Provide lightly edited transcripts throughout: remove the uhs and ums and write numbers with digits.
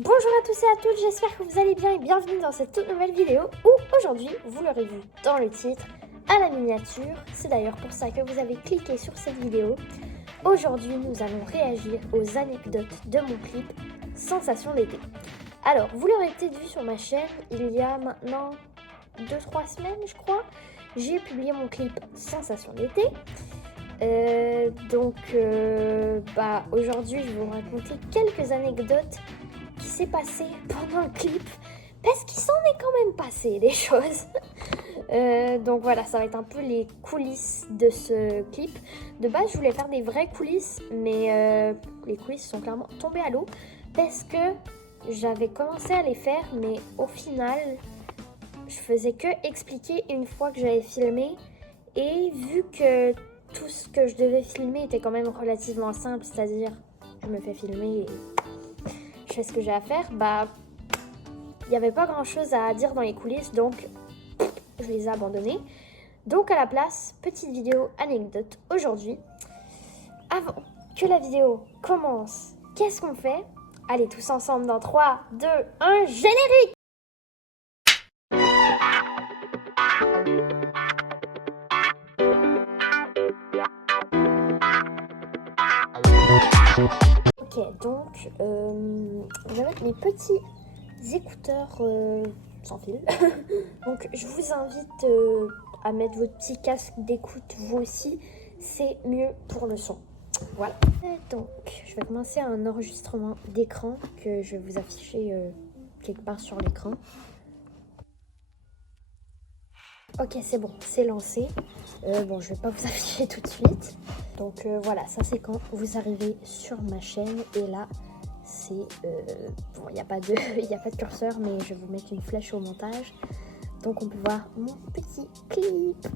Bonjour à tous et à toutes, j'espère que vous allez bien et bienvenue dans cette toute nouvelle vidéo où aujourd'hui, vous l'aurez vu dans le titre, à la miniature. C'est d'ailleurs pour ça que vous avez cliqué sur cette vidéo. Aujourd'hui, nous allons réagir aux anecdotes de mon clip Sensation d'été. Alors, vous l'aurez peut-être vu sur ma chaîne, il y a maintenant 2-3 semaines, je crois, j'ai publié mon clip Sensation d'été. Aujourd'hui, je vais vous raconter quelques anecdotes qui s'est passé pendant le clip parce qu'il s'en est quand même passé des choses. Donc voilà, ça va être un peu les coulisses de ce clip. De base, je voulais faire des vraies coulisses, mais les coulisses sont clairement tombées à l'eau parce que j'avais commencé à les faire, mais au final, je faisais que expliquer une fois que j'avais filmé. Et vu que tout ce que je devais filmer était quand même relativement simple, c'est-à-dire je me fais filmer et je fais ce que j'ai à faire, il n'y avait pas grand-chose à dire dans les coulisses, donc je les ai abandonnés. Donc à la place, petite vidéo anecdote aujourd'hui. Avant que la vidéo commence, qu'est-ce qu'on fait? Allez, tous ensemble dans 3, 2, 1, générique! Ok, donc je vais mettre mes petits écouteurs sans fil. Donc je vous invite à mettre votre petit casque d'écoute vous aussi, c'est mieux pour le son. Voilà. Donc je vais commencer un enregistrement d'écran que je vais vous afficher quelque part sur l'écran. Ok, c'est bon, c'est lancé. Bon, je vais pas vous afficher tout de suite. Donc voilà, ça c'est quand vous arrivez sur ma chaîne. Et là, c'est... bon, il n'y a pas de curseur, mais je vais vous mettre une flèche au montage. Donc on peut voir mon petit clip.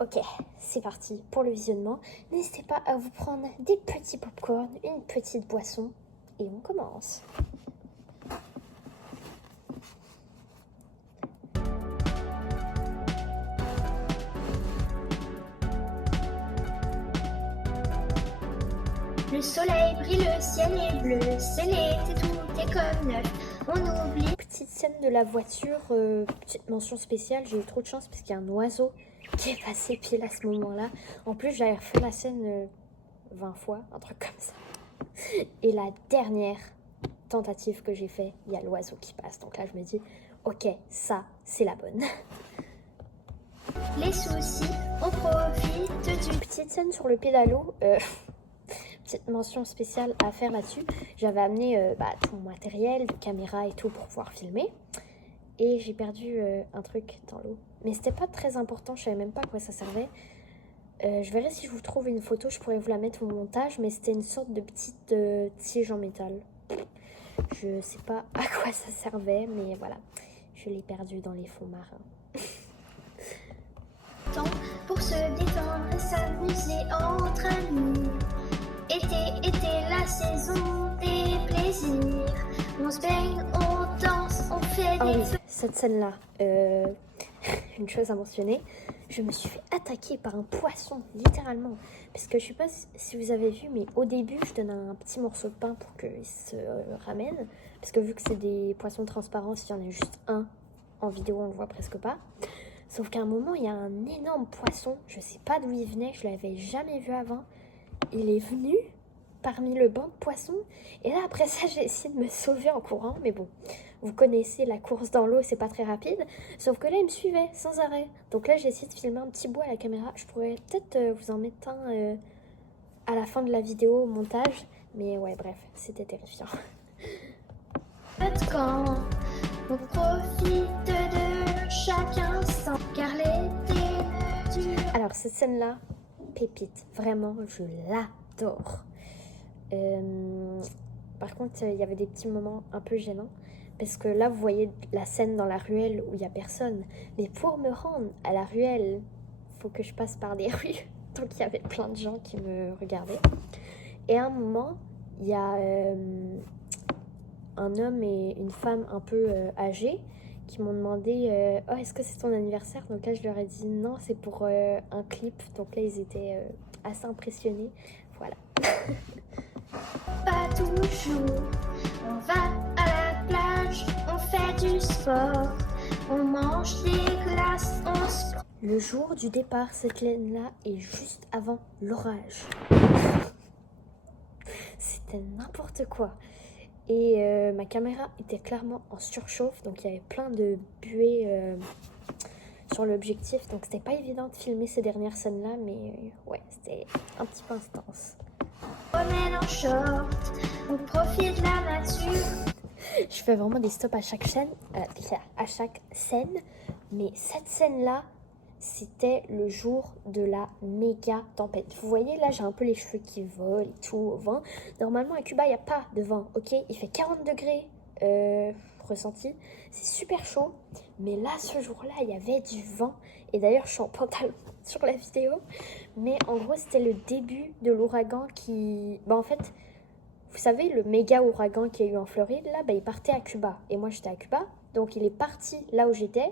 Ok, c'est parti pour le visionnement. N'hésitez pas à vous prendre des petits pop-corn, une petite boisson. Et on commence. Le soleil brille, le ciel est bleu, c'est l'été, tout est comme neuf, on oublie. Petite scène de la voiture, petite mention spéciale, j'ai eu trop de chance parce qu'il y a un oiseau qui est passé pile à ce moment-là. En plus, j'avais refait la scène 20 fois, un truc comme ça. Et la dernière tentative que j'ai fait, il y a l'oiseau qui passe. Donc là, je me dis, ok, ça, c'est la bonne. Les soucis, on profite du... Petite scène sur le pédalo. Petite mention spéciale à faire là-dessus. J'avais amené tout mon matériel, de caméra et tout pour pouvoir filmer. Et j'ai perdu un truc dans l'eau. Mais c'était pas très important, je savais même pas à quoi ça servait. Je verrai si je vous trouve une photo, je pourrais vous la mettre au montage. Mais c'était une sorte de petite tige en métal. Je sais pas à quoi ça servait, mais voilà. Je l'ai perdu dans les fonds marins. temps pour se détendre et s'amuser entre amis. Été, la saison des plaisirs. On se baigne, on danse, on fait des feux. Cette scène-là, une chose à mentionner, je me suis fait attaquer par un poisson, littéralement. Parce que je sais pas si vous avez vu, mais au début, je donne un petit morceau de pain pour qu'il se ramène. Parce que vu que c'est des poissons transparents, s'il y en a juste un en vidéo, on le voit presque pas. Sauf qu'à un moment, il y a un énorme poisson, je sais pas d'où il venait, je l'avais jamais vu avant. Il est venu parmi le banc de poissons. Et là, après ça, j'ai essayé de me sauver en courant. Mais bon, vous connaissez la course dans l'eau, c'est pas très rapide. Sauf que là, il me suivait sans arrêt. Donc là, j'ai essayé de filmer un petit bout à la caméra. Je pourrais peut-être vous en mettre un à la fin de la vidéo au montage. Mais ouais, bref, c'était terrifiant. Quand on profite de chaque instant, car l'été ne dure. Alors, cette scène-là, pépite. Vraiment, je l'adore. Par contre, il y avait des petits moments un peu gênants. Parce que là, vous voyez la scène dans la ruelle où il n'y a personne. Mais pour me rendre à la ruelle, il faut que je passe par des rues. Donc, il y avait plein de gens qui me regardaient. Et à un moment, il y a un homme et une femme un peu âgés qui m'ont demandé « Oh, est-ce que c'est ton anniversaire ?» Donc là, je leur ai dit « Non, c'est pour un clip. » Donc là, ils étaient assez impressionnés. Voilà. jours. On va à la plage, on fait du sport, on mange des glaces, on se... Le jour du départ, cette scène-là est juste avant l'orage. C'était n'importe quoi. Et ma caméra était clairement en surchauffe, donc il y avait plein de buées sur l'objectif, donc c'était pas évident de filmer ces dernières scènes-là, mais ouais, c'était un petit peu intense. On promène en short, on profite de la nature. Je fais vraiment des stops à chaque scène, mais cette scène-là, c'était le jour de la méga tempête. Vous voyez, là, j'ai un peu les cheveux qui volent et tout au vent. Normalement, à Cuba, il n'y a pas de vent, ok? Il fait 40 degrés ressenti. C'est super chaud. Mais là, ce jour-là, il y avait du vent. Et d'ailleurs, je suis en pantalon sur la vidéo. Mais en gros, c'était le début de l'ouragan qui... en fait, vous savez, le méga ouragan qu'il y a eu en Floride, là, il partait à Cuba. Et moi, j'étais à Cuba. Donc, il est parti là où j'étais.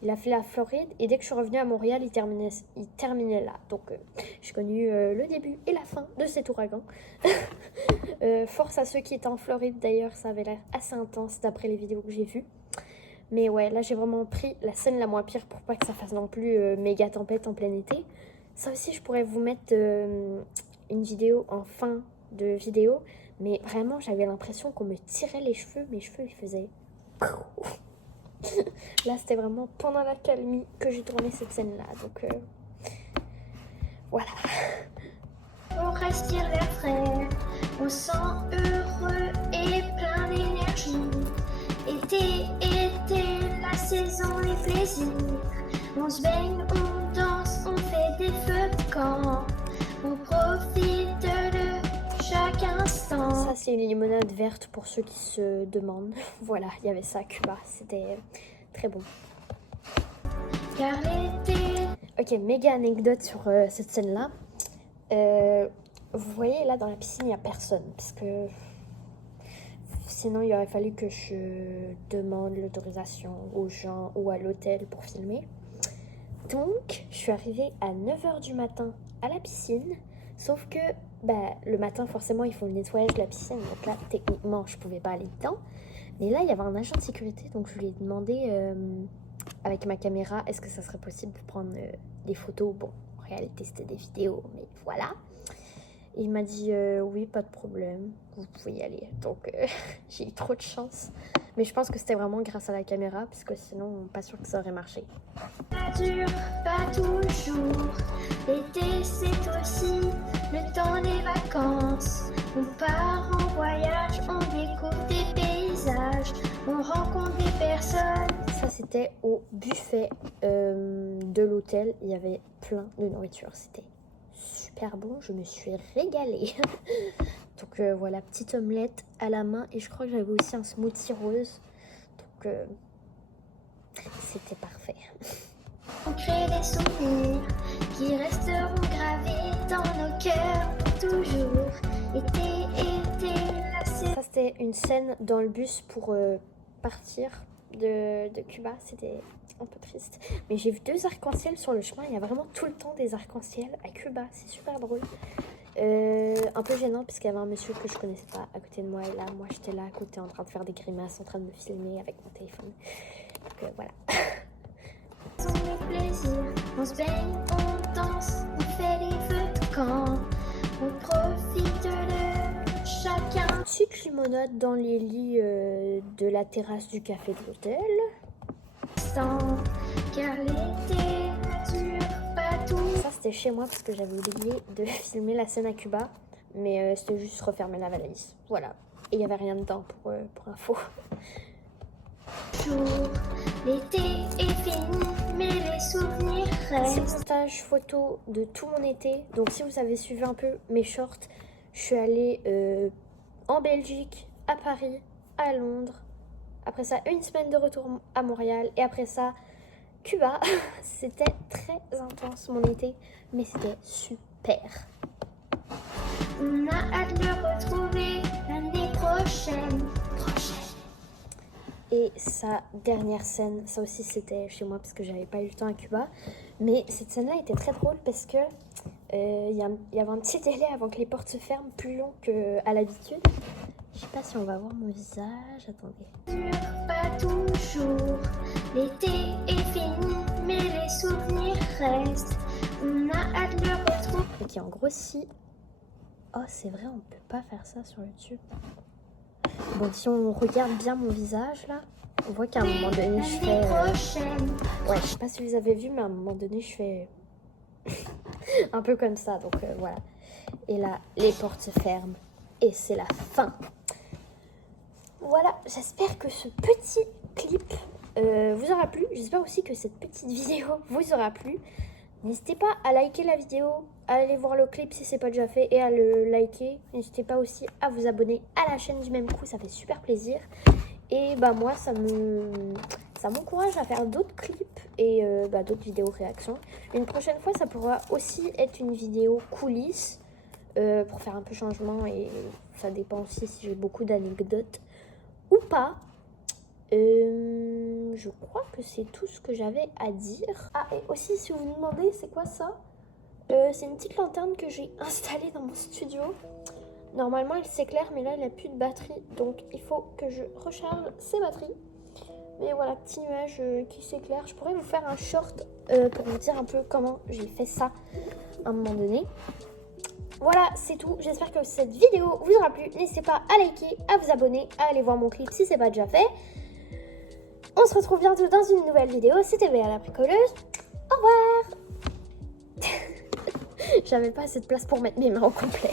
Il a fait la Floride et dès que je suis revenue à Montréal, il terminait là. Donc, j'ai connu le début et la fin de cet ouragan. Force à ceux qui étaient en Floride d'ailleurs, ça avait l'air assez intense d'après les vidéos que j'ai vues. Mais ouais, là j'ai vraiment pris la scène la moins pire pour pas que ça fasse non plus méga tempête en plein été. Ça aussi, je pourrais vous mettre une vidéo en fin de vidéo. Mais vraiment, j'avais l'impression qu'on me tirait les cheveux. Mes cheveux, ils faisaient... Là, c'était vraiment pendant la calmie que j'ai tourné cette scène-là. Donc, voilà. On respire l'air frais, on sent heureux et plein d'énergie. Été, la saison est plaisir. On se baigne, on danse, on fait des feux de camp. On profite de chaque instant. Ça, c'est une limonade verte pour ceux qui se demandent. Voilà, il y avait ça à Cuba. C'était très bon. Car l'été... Ok, méga anecdote sur cette scène-là. Vous voyez, là, dans la piscine, il n'y a personne. Parce que sinon, il aurait fallu que je demande l'autorisation aux gens ou à l'hôtel pour filmer. Donc, je suis arrivée à 9h du matin à la piscine. Sauf que le matin, forcément, ils font le nettoyage de la piscine. Donc là, techniquement, je pouvais pas aller dedans. Mais là, il y avait un agent de sécurité. Donc, je lui ai demandé avec ma caméra, est-ce que ça serait possible de prendre des photos. Bon, en réalité, c'était des vidéos, mais voilà. Et il m'a dit, oui, pas de problème. Vous pouvez y aller. Donc, j'ai eu trop de chance. Mais je pense que c'était vraiment grâce à la caméra. Parce que sinon, pas sûr que ça aurait marché. Ça dure pas toujours. L'été, c'est aussi le temps des vacances. On part en voyage, on découvre des paysages, on rencontre des personnes. Ça, c'était au buffet de l'hôtel. Il y avait plein de nourriture. C'était super bon. Je me suis régalée. Donc voilà, petite omelette à la main. Et je crois que j'avais aussi un smoothie rose. Donc c'était parfait. On crée des souvenirs qui resteront gravés dans nos cœurs pour toujours. Été, la saison. Ça, c'était une scène dans le bus pour partir de Cuba. C'était un peu triste. Mais j'ai vu 2 arcs-en-ciel sur le chemin. Il y a vraiment tout le temps des arcs-en-ciel à Cuba. C'est super drôle. Un peu gênant puisqu'il y avait un monsieur que je connaissais pas à côté de moi. Et là, moi, j'étais là à côté en train de faire des grimaces, en train de me filmer avec mon téléphone. Donc voilà. Plaisir. On se baigne, on danse, on fait des feux de camp. On profite de chacun. Petite limonade dans les lits de la terrasse du café de l'hôtel. Car l'été ne dure pas tout. Ça, c'était chez moi parce que j'avais oublié de filmer la scène à Cuba. Mais c'était juste refermer la valise. Voilà. Et il n'y avait rien dedans pour info. L'été est fini, mais les souvenirs C'est restent. montage photo de tout mon été. Donc si vous avez suivi un peu mes shorts, je suis allée en Belgique, à Paris, à Londres. Après ça, 1 semaine de retour à Montréal. Et après ça, Cuba. C'était très intense mon été, mais c'était super. On a hâte de le retrouver l'année prochaine. Et sa dernière scène, ça aussi c'était chez moi parce que j'avais pas eu le temps à Cuba. Mais cette scène-là était très drôle parce que y avait un petit délai avant que les portes se ferment, plus long qu'à l'habitude. Je sais pas si on va voir mon visage. Attendez. Dure pas toujours. L'été est fini, mais les souvenirs restent. On a hâte de le retrouver. Ok, en gros, si... Oh, c'est vrai, on peut pas faire ça sur YouTube. Bon, si on regarde bien mon visage, là, on voit qu'à un moment donné, je fais... prochaine. Ouais, je sais pas si vous avez vu, mais à un moment donné, je fais... un peu comme ça, donc voilà. Et là, les portes se ferment. Et c'est la fin. Voilà, j'espère que ce petit clip vous aura plu. J'espère aussi que cette petite vidéo vous aura plu. N'hésitez pas à liker la vidéo, à aller voir le clip si c'est pas déjà fait et à le liker. N'hésitez pas aussi à vous abonner à la chaîne du même coup, ça fait super plaisir. Et bah moi, ça m'encourage à faire d'autres clips et d'autres vidéos réactions. Une prochaine fois, ça pourra aussi être une vidéo coulisses pour faire un peu changement et ça dépend aussi si j'ai beaucoup d'anecdotes ou pas. Je crois que c'est tout ce que j'avais à dire. Ah, et aussi, si vous vous demandez, c'est quoi ça? C'est une petite lanterne que j'ai installée dans mon studio. Normalement, elle s'éclaire, mais là, elle n'a plus de batterie. Donc, il faut que je recharge ses batteries. Mais voilà, petit nuage qui s'éclaire. Je pourrais vous faire un short pour vous dire un peu comment j'ai fait ça à un moment donné. Voilà, c'est tout. J'espère que cette vidéo vous aura plu. N'hésitez pas à liker, à vous abonner, à aller voir mon clip si c'est pas déjà fait. On se retrouve bientôt dans une nouvelle vidéo. C'était Béa la bricoleuse. Au revoir. J'avais pas assez de place pour mettre mes mains au complet.